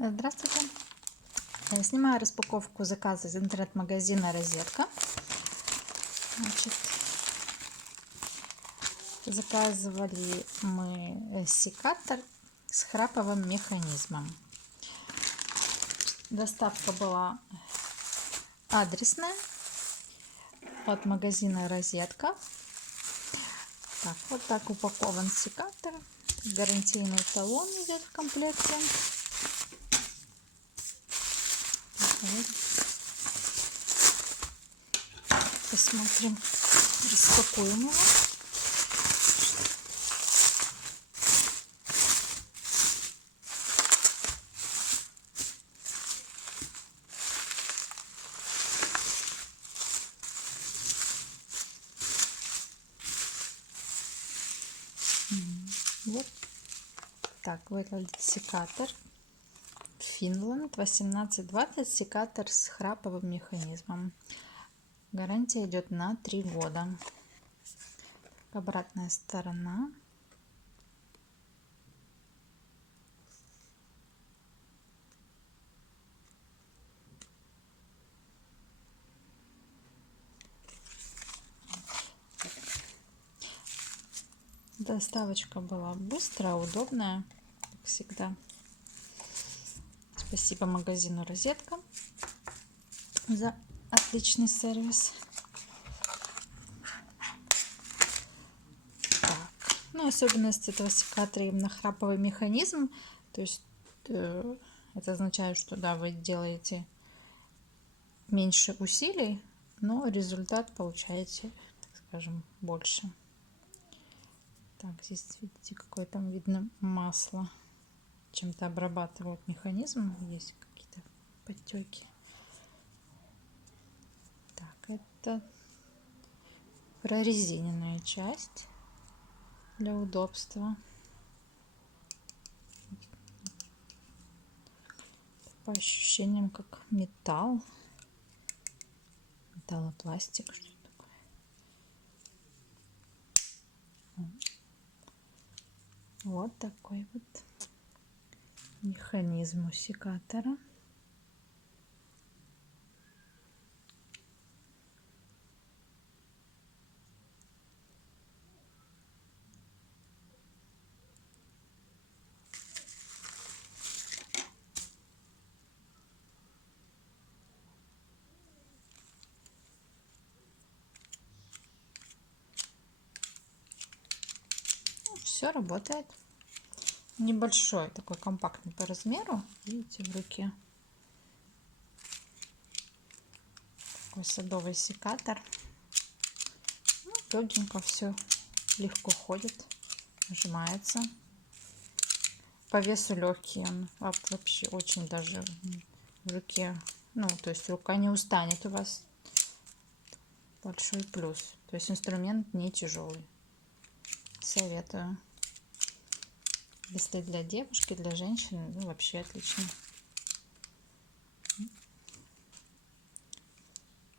Здравствуйте. Снимаю распаковку заказа из интернет-магазина «Розетка». Значит, заказывали мы секатор с храповым механизмом. Доставка была адресная от магазина «Розетка». Так, вот так упакован секатор. Гарантийный талон идет в комплекте. Посмотрим, распакуем его. Вот так выглядит секатор. Финланд 1820, секатор с храповым механизмом. Гарантия идет на 3 года. Обратная сторона. Доставочка была быстрая, удобная, как всегда. Спасибо магазину «Розетка» за отличный сервис. Так. Ну, особенность этого секатора именно храповый механизм. То есть это означает, что да, вы делаете меньше усилий, но результат получаете, так скажем, больше. Так, здесь видите, какое там видно масло. Чем-то обрабатывают механизм. Есть какие-то подтеки. Так, это прорезиненная часть для удобства. По ощущениям, как металл. Металлопластик, что такое. Вот такой вот механизм у секатора. Все работает. Небольшой, такой компактный по размеру. Видите, в руке. Такой садовый секатор. Легенько все, легко ходит, нажимается. По весу легкий он, вообще очень даже в руке, ну, то есть рука не устанет у вас. Большой плюс. То есть инструмент не тяжелый. Советую. Если для девушки, для женщины, ну, вообще отлично.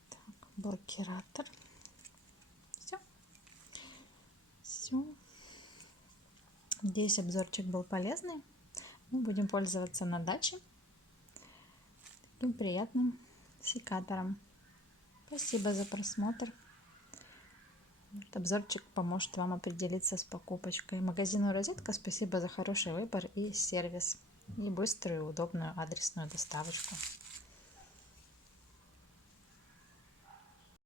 Так, блокиратор. Все. Надеюсь, обзорчик был полезный. Мы будем пользоваться на даче таким приятным секатором. Спасибо за просмотр. Этот обзорчик поможет вам определиться с покупочкой. Магазину «Розетка» спасибо за хороший выбор и сервис, и быструю и удобную адресную доставочку.